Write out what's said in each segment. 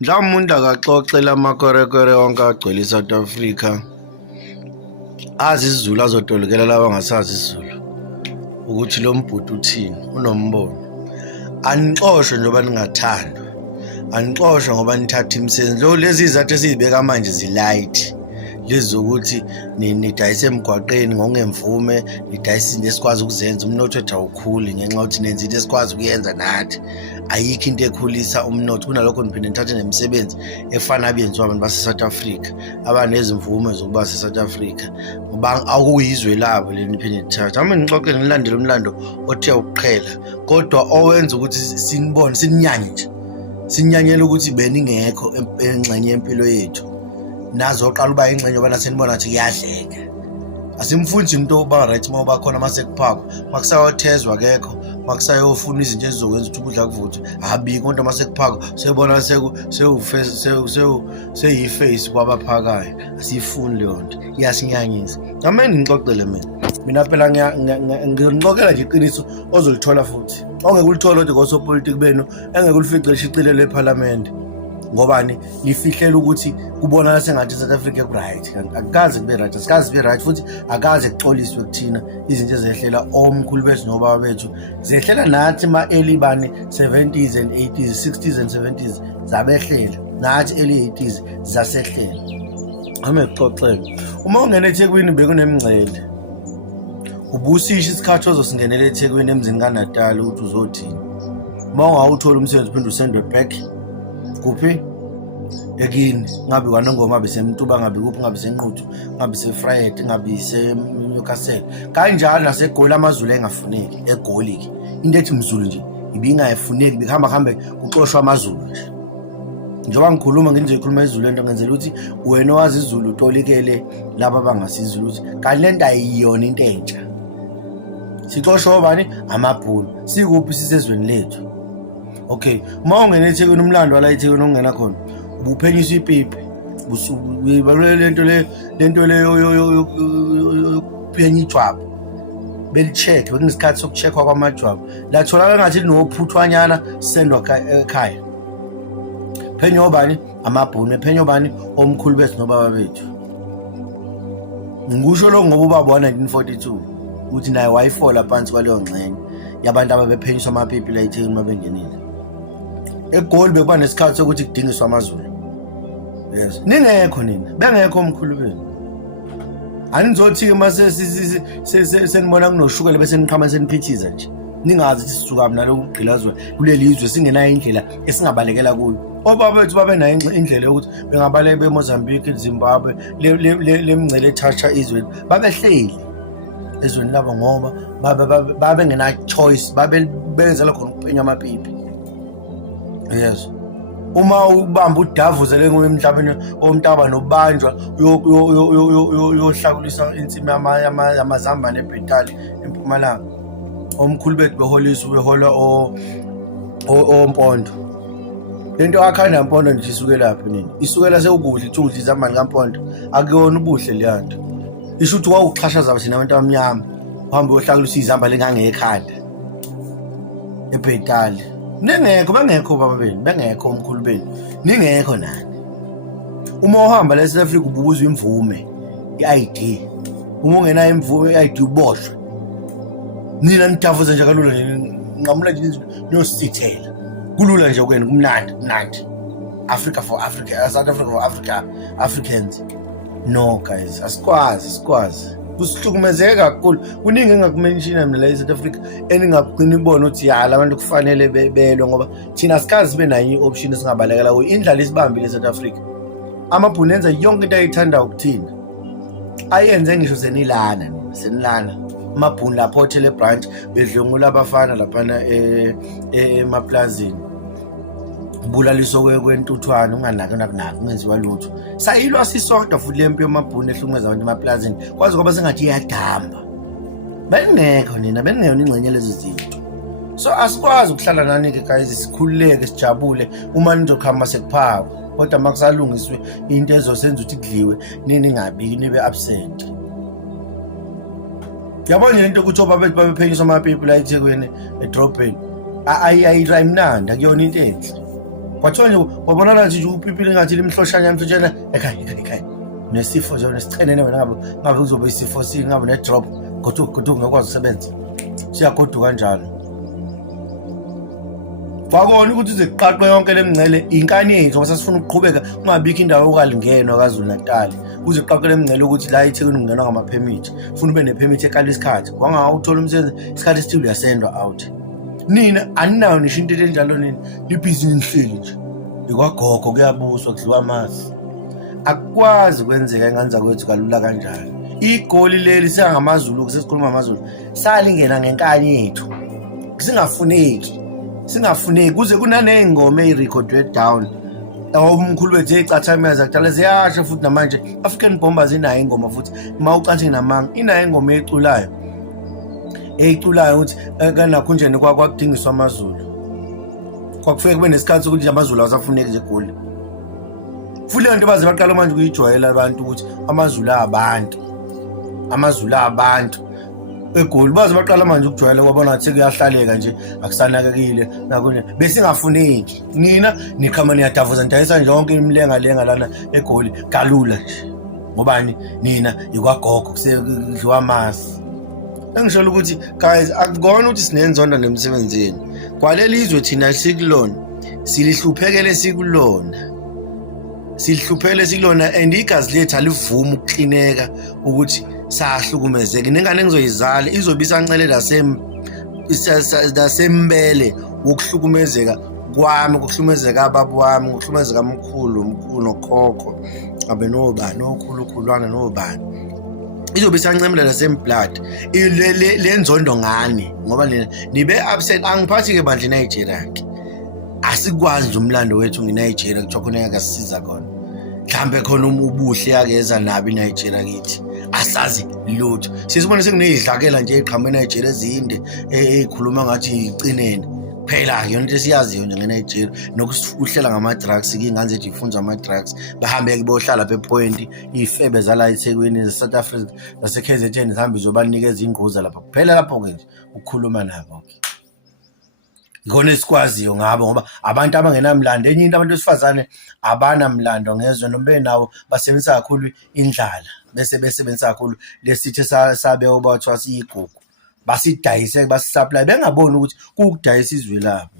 Mhlawumbe umuntu akaxoxela amakorekore wonke agcwele iSouth Africa, azi isiZulu azotolokela laba angasazi isiZulu ukuthi lo mbhuti uthini, unombono. Anixoshwe njengoba ningathandwa, anixoshwe ngoba nithatha imisebenzi. Lezi izathu esizibeka manje zilight, lezi zokuthi nidayise emgwaqeni ngokungemvume, nidayise izinto esikwazi ukuzenza, umnotho wethu awukhuli ngenxa yokuthi nenza into esikwazi ukuyenza nathi. Ayikho into ekhulisa umnotho kunalokho niphinde nithathe nemisebenzi efana abenziwa abantu base-South Africa abanezimvume zokuba se-South Africa ngoba akuyizwe labo le niphinde nithathe. Hamba nixoxe nilandele umlando othe ukuqhela kodwa owenza ukuthi sinibone sininyanye nje, sinyanyele ukuthi beningekho engxenye yempilo yethu. Nazo oqala uba ingxenye yoba nasenibona ukuthi kuyadleka. Asimfundi umuntu oba right uma ubakhona masekuphakwa, makusayothezwa kekho, makusayofuna izinto ezizokwenza ukuthi ukudla kuvuthwe, abikho kodwa masekuphakwa sebona seyiface kwabaphakayo. Asiyifuni leyo nto, iyasinyanyisa. Ngameni ngixoxele mina phela ngixoxela nje iqiniso ozolithola futhi ongeke ulithole kodwa kosopolitiki benu engeke ulifice lishicilelwe ePhalamende. Ngobani lifihlela ukuthi kubonakala sengathi South Africa ku-right, kanti akukaze kube right, asikaze kube right futhi akaze kuxoliswe kuthina. Izinto ezehlela omkhulu bethu nobaba bethu zehlela nathi ma-early bani 70s and 80s, 60s and 70s zabehlela, nathi early 80s zasehlela. Ame kuxoxele uma ungena eThekwini bekunemingcele, ubusisha isikhathi ozosingenela eThekwini emzini kaNatali ukuthi uzothini. Uma ungawuthola umsebenzi uphinde usendwe back kuphi ekini, ngabe kwaNongoma, ngabe seMtuba, ngabe kuphi, ngabe seNquthu, ngabe seFrayed, ngabe seNyokasela. Kanjalo naseGoli amaZulu engafuneki eGoli-ke into ethi mZulu nje ibingayifuneki, bekuhamba kuxoshwa amaZulu nje. Njengoba ngikhuluma ngizoyikhuluma isiZulu lento ngenzela ukuthi wena owazi isiZulu utolikele laba abangasiZulu ukuthi kanti lento ayiyona into entsha. Sixoshwa bani amabhulu, sikuphi sisezweni lethu. Okay, uma ungena eThekwini umlando wala eThekwini ongena khona ubuphenyiswa ipipi, ubalule lento le yokuphenya ijwabu, belicheck bekunesikhathi sokucheckwa kwamajwabu, latholakala ngathi linophuthwanyana sendwa ekhaya. Phenyo obani amabhunu, phenyo obani omkhulu bethu nobaba bethu. Ngikusho lo ngoba ubaba wa-1942 ukuthi naye wayifola phansi kwaleyo ngxenye yabantu ababephenyiswa amapipi la eThekwini mabengenile. eGoli bekuba nesikhathi sokuthi kudingiswa amaZulu. Yes, ningekho nina, bengekho omkhulu benu. Anizothi-ke mase senibona kunoshukela bese niqhama seniphithiza nje, ningazi ukuthi sisuka nalo ukugqilazwa kuleli izwe singenayo indlela esingabalekela kuyo. Obaba bethu babenayo indlela yokuthi bengabaleka beMozambique, eZimbabwe, le mngcele ethatha izwe babehleli ezweni labo ngoba babengena choice, babenzela khona ukuphenya amapipi. Yes, uma ubamba udavuzele emhlabeni omntaba nobanjwa uyohlakulisa insimi yamazambane eBhetali eMpumalanga. Omkhulu bethu beholiswa, behola oMpondo. Lento akhanda Mpondo nje isuke laphi nini? Isukela sewukudla ithungudla izambane kaMpondo, akuyona ubuhle leyo nto. Isho ukuthi wawuxhashaza thina abantu abamnyama, uhambe uyohlakulisa izamba lengangekhanda eBhetali. Bengekho baba benu, bengekho omkhulu benu, ningekho nani. Uma uhamba la eSouth Africa ubuzwa imvume, i-ID. Uma ungenayo imvume i-ID uboshwe. Nina nitafuza nje kalula nje, nqamula nje niyosithela. Kulula nje kwenu, kumnandi. Africa for Africa, South Africa for Africa, Africans. No guys, asikwazi. Kusihlukumezeke kakhulu. Kuningi engakumenshina mina la eSouth Africa eningaqini ibona ukuthi ya labantu kufanele belwe ngoba thina sikazi sibe nayo i-option esingabalekela kuyo. Indlala isibambile eSouth Africa. Amabhunu enza yonke into ayithanda ukuthina. Ayenze ngisho senilana. Amabhunu lapho hotel branch bedlungula abafana laphana emaplazini. Ubulaliso kwentuthwane unganaki ungenziwa lutho. Sayilwa sisodwa futhi lempi yamabhunu ehlumeza abantu emaplazini. Kwazi ngoba sengathi iyadamba. Bengekho nina, bengeyona ingxenye lezi zinto. So asikwazi ukuhlala nani-ke guys, sikhululeke sijabule uma nizokhamba sekuphakwa. Kodwa makusalungiswe into ezosenza ukuthi kudliwe ningabi nibe absent. Yabona lento ukuthi obaba bethu babephenyiswa amapipi la eThekwini edrobheni. Ayimnandi, akuyona into enhle. kwathiwa nje wabona nathi nje upipile ngathi limhloshana mfutshana ekhaya nesifo nje nesichenene wena ngabe uzobe isifo singabe ne-drop kodwa ungakwazi ukusebenza siyagoduka kanjalo fakona ukuthi uze kuqaqwe yonke lemngcele inkani yethu ngoba sasifuna ukuqhubeka kungabikho indawo yokalingenwa KwaZulu Natal uze kuqaqwe lemngcele ukuthi la eThekwini kungenwa ngamaphemithi ufuna ube nephemithi ekala isikhathi wangawuthola umsebenzi isikhathi esithile uyasendwa out nina aninayo nisho into enjalo nini libhizinisi nihleli nje ikwagogo kuyabuswa kudliwa amasi akwazi kwenzeka enganza kwethu kalula kanjalo igoli leli singamaZulu kusesikhuluma amaZulu salingena ngenkani yethu singafuneki kuze kunaney'ngoma ey'recordwe down umkhulu wethu ey'cathameza kudala ziyasha futhi namanje African Bombers inayo ingoma futhi uma ucathi namanga inayo ingoma eyiculayo ukuthi kanakhunjeni kwakudingiswa amaZulu kwakufike kube nesikhathi sokuthi amaZulu awasafuneki nje egoli futhi leyo nto baze baqala manje ukuyijwayela abantu ukuthi amaZulu abantu egoli baze baqala manje ukujwayela kwabona ngathi sekuyahlaleka nje akusanakekile nakunye besingafuneki nina niqhama niyadavuza nidayisa nje yonke imilengalenga lana egoli kalula nje ngobani nina ikwagogo kusedliwa amasi engisholo ukuthi guys akukona ukuthi sinenzonda nemsebenzini kwaleli izwe thina sikulona silihluphekele sikulona and igazi lethu alivumi ukuklineka ukuthi sahlukumezeke nengane engizoyizala izobe isancele nasembele wokuhlukumezeka kwami ukuhlukumezeka ababa wami ukuhlukumezeka umkhulu nokhokho abe nobani okhulukhulwana nobani izobe isancemela nasemblood le nzondo ngani ngoba nibe upset angiphathi ke bandla eNigeria ke asikwazi nje umlando wethu ngeNigeria kuthiwa khona yakasiza khona mhlambe khona ubuhle yakeza nabi eNigeria kithi asazi lutho sisibone sekunezidlakela nje eqhamuke eNigeria ezinde ekhuluma ngathi icinene phela yona into esiyaziyo nje ngeNigeria nokuhlela ngama-drugs ingane zethu ifunza ama-drugs bahambe bohlala bepoint ifebe zala eThekwini ze-South Africa nase-KZN zihambe zobanikeza ingoza lapha kuphela lapho-ke nje ukukhuluma nabo ngone sikwaziyo ngabo ngoba abantu abangenamlando enye into abantu besifazane abanamlando ngezwe noma benawo basebenzisa kakhulu indlala bese besebenzisa kakhulu lesithe sabe obathiwa siyigugu basidayise basisupply bengaboni ukuthi kukudayisa izwe labo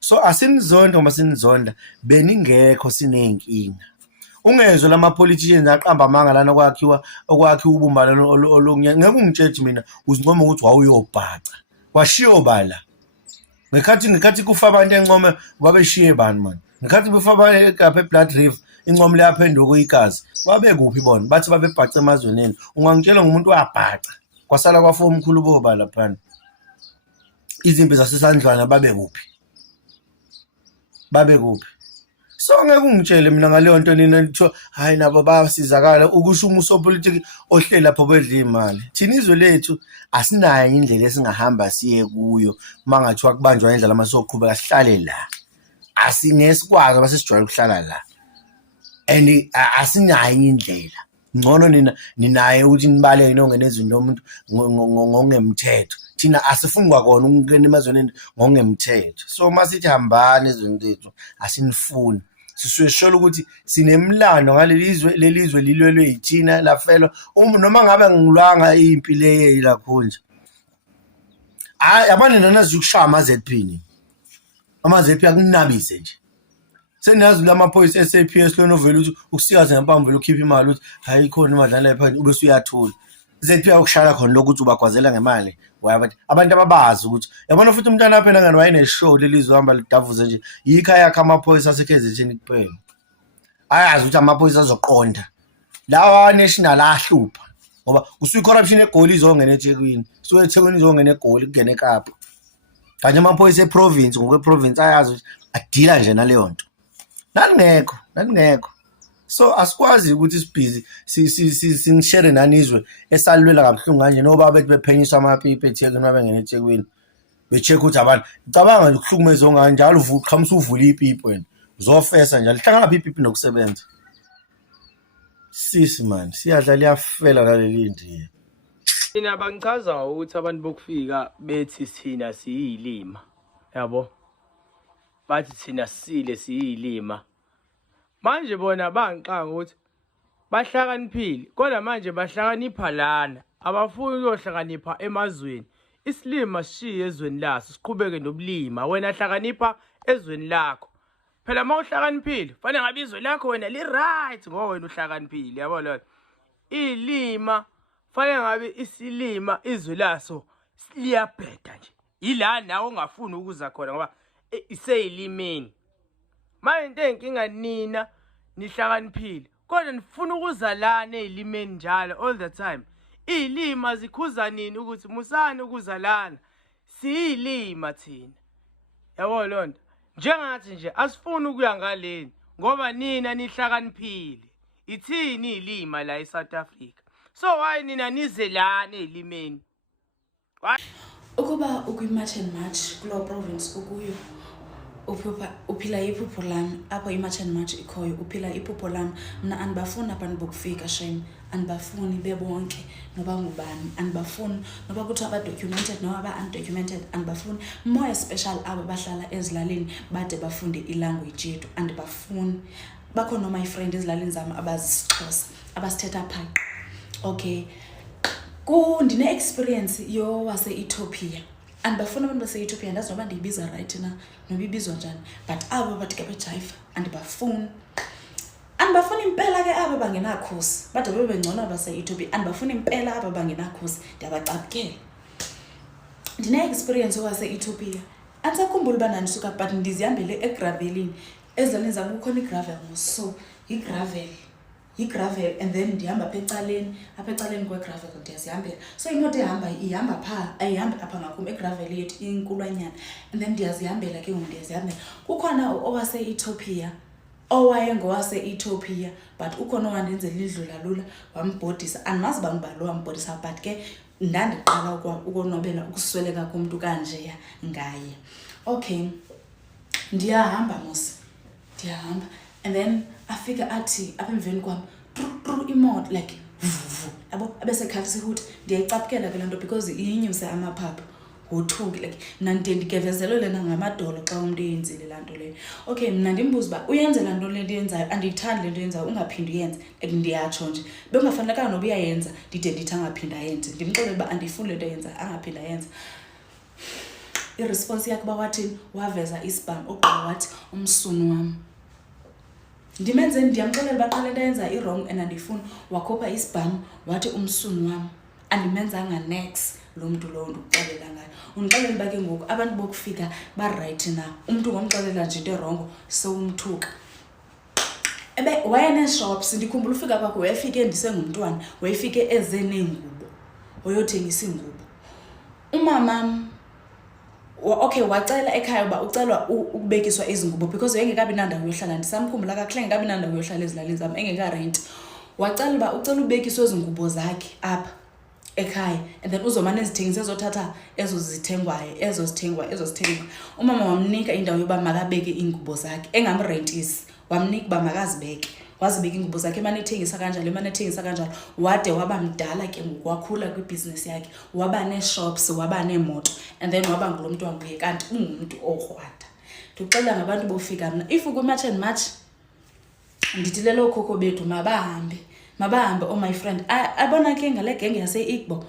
so asinizonda ngoba sinizonda beningekho sinenkinga ungezwe lama-politicians aqamba amanga lana okwakhiwa ubumbano olunye ngeke ungitshele mina uzincoma ukuthi wawuyobhaca washiyo bala ngekhathi kufa abantu encome babeshiye bani mani ngekhathi kufa abantu egapha eBlood River income leyaphenduka igazi babe kuphi bona bathi babebhaca emazweneni ungangitshela ngumuntu wabhaca kwasala kwafa umkhulu boba laphana izimpi zasesandlwana babe kuphi so ngeke ungitshele mina ngaleyo nto nina lithiwa hayi nabo bayasizakala ukusho umusopolitiki ohleli lapho bedla imali thina izwe lethu asinayo indlela esingahamba siye kuyo mangathiwa kubanjwa indlela amasoqhubeka sihlale la asinesikwazi abasesijwayele ukuhlala la and asinayo indlela ngcono ninaye ukuthi nibaleke nongena ezweni lomuntu ngongemthetho thina asifuni kwakona ukungena emazweni ngongemthetho so masithi hambani ezweni lethu asinifuni sisho ukuthi sinemlando lelizwe lilwelwe yithina lafelwa noma ngabe ngilwanga impilo eyilapho nje yabani nanazi ukushaya ama-ZP ama-ZP akunabise nje seniyazi lamaphoyisa SAPS lona ovela ukuthi ukusikaze ngempamvu vele ukhipha imali ukuthi hayi khona imadlana ephansi ube usuyathola ZP akushaya khona lokuthi ubagwazela ngemali abantu ababazi ukuthi yabona futhi umntwana phela ngani wayeneshow lelizwe hamba lidavuze nje yikho ayakha amaphoyisa aseKZN kuphela ayazi ukuthi amaphoyisa azoqonda lawa national ahlupha ngoba usuyi-corruption egoli izongena eThekwini suke eThekwini izongena egoli kungena eKapa kanye amaphoyisa eprovince ngokweprovince ayazi ukuthi adila nje naleyo nto naningekho so asikwazi ukuthi sibhizi singishere nani izwe esalwela kabuhlungu kanje noba bethi bephenyiswa amapipa eThekwini babengena eThekwini be-check ukuthi abantu cabanga nje ukuhlukumeza onganjalo uqhamusa uvula ipipa wena uzofesa njalo hlangana ipipa nokusebenza sisi man siyadla liyafela laleli ndiye Thina bangichaza ukuthi abantu bokufika bethi sithina siyilima yabo bathi thina sile siyilima. Manje bona bangixanga ukuthi bahlakaniphile kodwa manje bahlakanipha lana abafuni ukuyohlakanipha emazweni. Isilima sishiye ezweni laso siqhubeke nobulima wena hlakanipha ezweni lakho. Phela mawuhlakaniphile fanele ngabe izwe lakho wena li right ngoba wena uhlakaniphile yabo lo. Ilima fanele ngabe isilima izwe laso liyabheda nje. Ila nawe ongafuni ukuza khona ngoba iseyilimeni. Manje into enkinga nina nihlakaniphile kodwa nifuna ukuzalana ezilimeni njalo all the time. Izilima zikhuza nini ukuthi musani ukuzalana? Siyilima thina. Yabo lonto. Njengathi nje asifuni ukuya ngaleni ngoba nina nihlakaniphile. Ithini izilima la eSouth Africa? So why nina nizelana ezilimeni? Ukuba ukwi-March and March kulo province ukuyo uphila iphupho lami apho i-March and March ikhoyo uphila iphupho lami mna anibafuni abantu bokufika shame anibafuni bebonke noba ngubani anibafuni noba kuthiwa aba-documented noba aba-undocumented anibafuni more special aba bahlala ezilalini bade bafunde ilanguage yethu andibafuni bakhona my friend ezilalini zami abazisixhosa abasithetha phaqi okay ndine-experience wase-Ethiopia andibafuna abantu base-Ethiopia ndazi noba ndiyibiza right na noba ibizwa njani but abo bathi ke bejayiva andibafuni impela ke aba bangenakhosi bade bebengcono base-Ethiopia andibafuni impela aba bangenakhosi ndiyabacapukela ndine-experience wase-Ethiopia andisakhumbula uba ndandisuka but ndizihambele egravelini ezilalini zam kukhona igravel so yigravel and then ndihamba apha ecaleni kwegravel ndiyazihambela so imoto ihamba phaa ayihambi apha ngakum egravel yethu inkulwanyana and then ndiyazihambela ke ngoku ndiyazihambela kukhona owase-Ethiopia owayengowase-Ethiopia but ukhona owandenzela idlula lula wambhodisa andimazi bangibalo wambhodisa but ke ndandiqala ukonwabela ukusweleka komntu kanjeya ngaye okay ndiyahamba and then afika athi apha emveni kwam imoto like yabo abesekhalisa ukuthi ndiyayicapukela ke lento because iyinyuse amaphaphu wothuki like mna ndikevezelo lena ngamadolo xa umuntu eyenzile laa nto leyo okay mna ndimbuza uba uyenze laa nto le yenzayo andiyithandi le nto yenzayo ungaphindi uyenze like ndiyatsho nje bekungafanelekanga noba uyayenza ndide ndithi angaphinda ayenze ndimxelele uba andiyifuni le nto yenza angaphinda ayenza iresponse yakhe uba wathini waveza isibham ogqiba wathi umsuni wam ndimenzeni ndiyamxelela baqale into yenza i-wrong and andifuni wakhupha isibham wathi umsuni wam andimenzanga next lo mntu lowo ndikuxelela ngayo undixelela uba ke ngoku abantu bokufika barayithi na umntu ngomxelela nje into erongo sowumthuka wayeneeshops ndikhumbula ufika kwakho wayefike ndisengumntwana wayefike eze neengubo wayothengisa iingubo umamam okay wacela ekhaya uba ucelwa ukubekiswa izingubo because engekabi nandawo yohlala ndisamkhumbula kakuhle engekabi nandawo yohlala ezilalini zam engekarenti wacela uba ucela ubekiswa izingubo zakhe apha ekhaya and then uzomane ezithengisa ezothatha ezo zithengwa umama wamnika indawo yoba makabeke iingubo zakhe engamrentisi wamnika uba makazibeke wazibeka iingubo zakhe emane ethengisa kanjalo wade waba mdala ke ngoku wakhula kwibhizinesi yakhe waba nee-shops waba neemoto and then waba ngulo mntu wanguye kanti ungumntu okrwada ndikuxelela ngabantu bofika mna if kwi-March and March ndithi lelo khokho bethu mabahambe oh my friend abona ke ngale genge yase-Igbo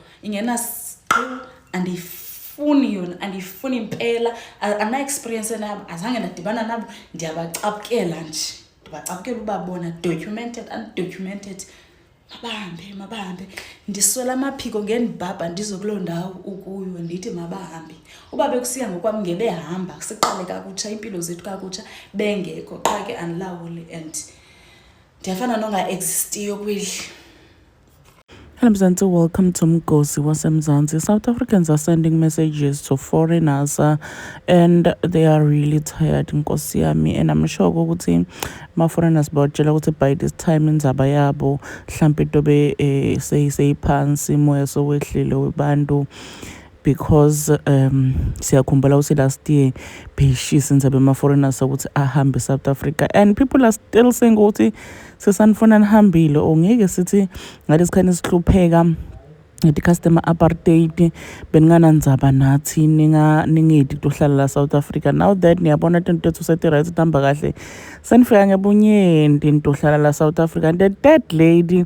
andiyifuni impela ana-experience nabo azange ndadibana nabo ndiyabacapukela nje ndibacapukela ubabona documented undocumented mabahambe ndiswela amaphiko ngendibhabha ndizokuloo ndawo ukuyo ndithi mabahambe uba bekusiya ngokwam ngebehamba siqale kakutsha impilo zethu kakutsha bengekho qha ke andilawuli and ndiyafana nonga-existiyo kweli. Hello Mzansi, welcome to Mgosi waseMzansi. South Africans are sending messages to foreigners and they are really tired Nkosi yami, and I'm sure ukuthi ma-foreigners bawatshela ukuthi by this time indzaba yabo mhlampe tobe seyiphansi moya sowehlile webantu because siyakhumbula ukuthi last year beshisa indzaba ma-foreigners ukuthi ahambe South Africa and people are still saying ukuthi sesanifuna nihambile or ngeke sithi ngalesikhathi sihlupheka ti-customer apartheid beninganandzaba nathi ningeti tohlala la South Africa. Now that niyabona tinto tethu seti-right tihamba kahle senifika ngebunyenti nitohlala la South Africa. And the third lady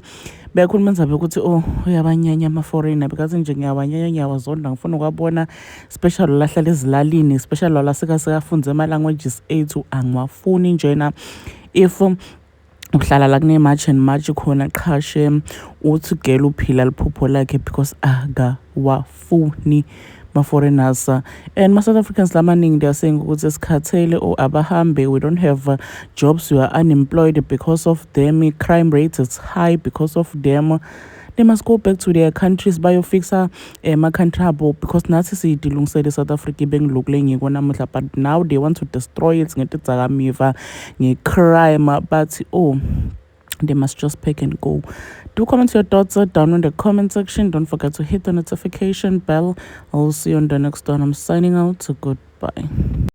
beyakhuluma ndzaba yokuthi uyabanyanya ama-foreigner because nje ngiyawanyanya ngiyawazonda ngifuna ukwabona special lahlala ezilalini especially lasekafundze ama-languages ethu angiwafuni njena if uhlala la kune-march and march khona qhashe uthi gela uphila liphupho lakhe because akawafuni ma-foreigners. And ma-South Africans lamaningi they are saying ukuthi esikhathele or abahambe, we don't have jobs, we are unemployed because of them, crime rate is high because of them. They must go back to their countries bayofixa ma-country abo because nathi siyidilungisele South Africa bengilokule ngiko namuhla, but now they want to destroy it ngetidzakamiva nge-crime, but they must just pack and go. Do comment your thoughts down in the comment section. Don't forget to hit the notification bell. I'll see you on the next one. I'm signing out. Goodbye.